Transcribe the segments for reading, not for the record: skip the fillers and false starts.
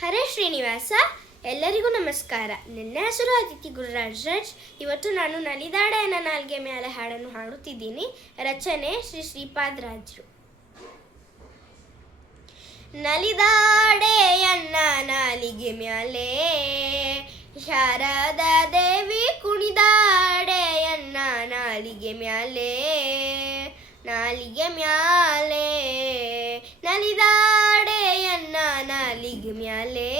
ಹರೇ ಶ್ರೀನಿವಾಸ. ಎಲ್ಲರಿಗೂ ನಮಸ್ಕಾರ. ನನ್ನ ಹೆಸರು ಅದಿತಿ ಗುರುರಾಜ್ ರಾಜ್. ಇವತ್ತು ನಾನು ನಲಿದಾಡೆ ಎನ್ನ ನಾಲ್ಗೆ ಮ್ಯಾಲೆ ಹಾಡನ್ನು ಹಾಡುತ್ತಿದ್ದೀನಿ. ರಚನೆ ಶ್ರೀ ಶ್ರೀಪಾದ್ ರಾಜರು. ನಲಿದಾಡೆ ಎನ್ನ ನಾಲಿಗೆ ಮ್ಯಾಲೆ, ಶಾರದಾ ದೇವಿ ಕುಣಿದಾಡೆ ಎನ್ನ ನಾಲಿಗೆ ಮ್ಯಾಲೆ, ನಾಲಿಗೆ ಮ್ಯಾಲೆ ನಲಿದಾಡೆ ಎನ್ನ ನಾಲಿಗೆ ಮ್ಯಾಲೆ,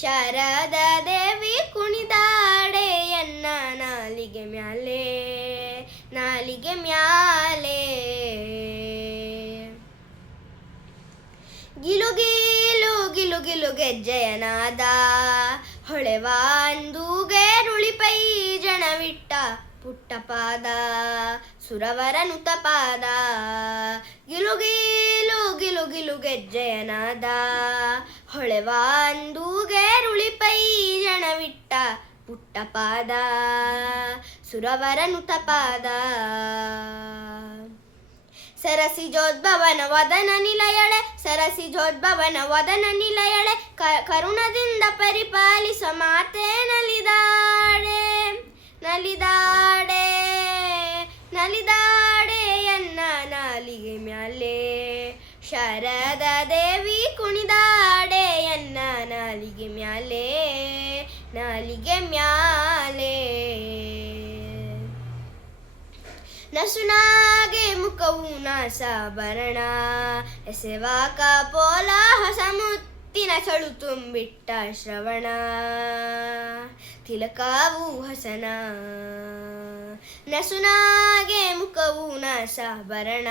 ಶಾರದಾ ದೇವಿ ಕುಣಿದಾಡೆ ಎನ್ನ ನಾಲಿಗೆ ಮ್ಯಾಲೆ, ನಾಲಿಗೆ ಮ್ಯಾಲೆ. ಗಿಲು ಗಿಲು ಗಿಲು ಗಿಲು ಗೆಜ್ಜೆಯನಾದ, ಹೊಳೆವಾಂದೂಗೆ ರುಳಿಪೈ ಜಣವಿಟ್ಟ ಪುಟ್ಟ ಪಾದ, ಸುರವರ ನುತ ಪಾದ. ಗಿಲು ಗಿಲು ಗಿಲು ಗಿಲು ಗೆಜ್ಜೆಯನಾದ, ಹೊಳೆವಾಂದೂಗೆ ರುಳಿಪೈ ಜಣವಿಟ್ಟ ಪುಟ್ಟ ಪಾದ, ಸುರವರ ನುತ ಪಾದ. ಸರಸಿಜೋದ್ಭವನ ವದನ ನಿಲಯಳೆ, ಸರಸಿಜೋದ್ಭವನ ವದನ ನಿಲಯಳೆ, ಕರುಣದಿಂದ ಪರಿಪಾಲಿಸ ಮಾತೆ ನಲಿದಾಡೆ, ನಲಿದಾಡೆ ನಲಿದಾಡೆ ಎನ್ನ ನಾಲಿಗೆ ಮ್ಯಾಲೆ, ಶಾರದಾ ದೇವಿ ಕುಣಿದಾಡೆ ಎನ್ನ ನಾಲಿಗೆ ಮ್ಯಾಲೆ, ನಾಲಿಗೆ ಮ್ಯಾಲೆ. ನಸುನಾಗೆ ಮುಖವು ನಾಸಾಭರಣ, ಎಸೆವಾಕ ಪೋಲ ಹೊಸ ಮುತ್ತಿನ ಚಳು ತುಂಬಿಟ್ಟ ಶ್ರವಣ, ತಿಲಕವು ಹಸನ. ನಸುನಾಗೆ ಮುಖವು ನಾಸಾಭರಣ,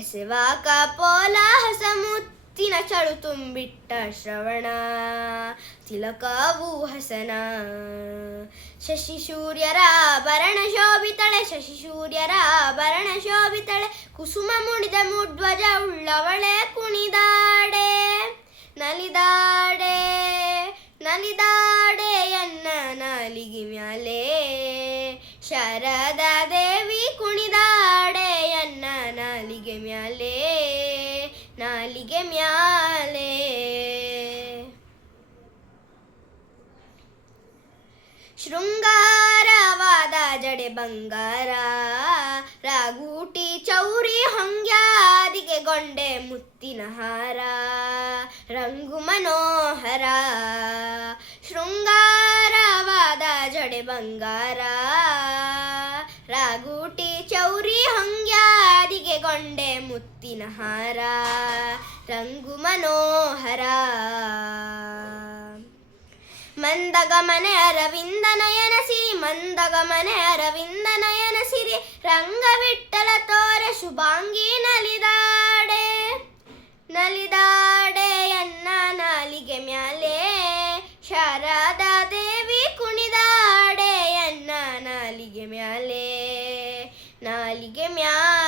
ಎಸೆವಾಕ ಪೋಲ ಹೊಸ ಮುತ್ತಿನ ಚಳು ತುಂಬಿಟ್ಟ ಶ್ರವಣ, ತಿಲಕವು ಹಸನ. ಶಶಿ ಸೂರ್ಯರ ಆಭರಣ ಶೋಭಿತಳೆ, ಶಶಿ ಸೂರ್ಯರ ಆಭರಣ ಶೋಭಿತಳೆ, ಕುಸುಮ ಮುಡಿದ ಮುಡ್ವಜ ಉಳ್ಳವಳೆ ಕುಣಿದಾಡೆ, ನಲಿದಾಡೆ ನಲಿದಾಡೆ ಎನ್ನ ನಾಲಿಗೆ ಮ್ಯಾಲೆ, ಶಾರದಾ ದೇವಿ ಕುಣಿದಾಡೆ ಎನ್ನ ನಾಲಿಗೆ ಮ್ಯಾಲೆ, ನಾಲಿಗೆ ಮ್ಯಾಲೆ. ಶೃಂಗಾರವಾದ ಜಡೆ ಬಂಗಾರ, ರಾಗೂಟಿ ಚೌರಿ ಹೊಂಗ್ಯಾದಿಗೆ ಗೊಂಡೆ ಮುತ್ತಿನ ಹಾರ, ರಂಗು ಮನೋಹರ. ಶೃಂಗಾರವಾದ ಜಡೆ ಬಂಗಾರ, ರಾಗೂಟಿ ಚೌರಿ ಹೊಂಗ್ಯಾದಿಗೆ ಗೊಂಡೆ ಮುತ್ತಿನ ಹಾರ, ರಂಗು ಮನೋಹರ. ಮಂದಗಮನೆ ಅರವಿಂದ ನಯನ ಸಿರಿ, ಮಂದಗಮನೆ ಅರವಿಂದ ನಯನ ಸಿರಿ, ರಂಗವಿಠಲ ತೋರೆ ಶುಭಾಂಗಿ ನಲಿದಾಡೆ, ನಲಿದಾಡೆ ಎನ್ನ ನಾಲಿಗೆ ಮ್ಯಾಲೆ, ಶಾರದಾ ದೇವಿ ಕುಣಿದಾಡೆ ಎನ್ನ ನಾಲಿಗೆ ಮ್ಯಾಲೆ, ನಾಲಿಗೆ ಮ್ಯಾಲೆ.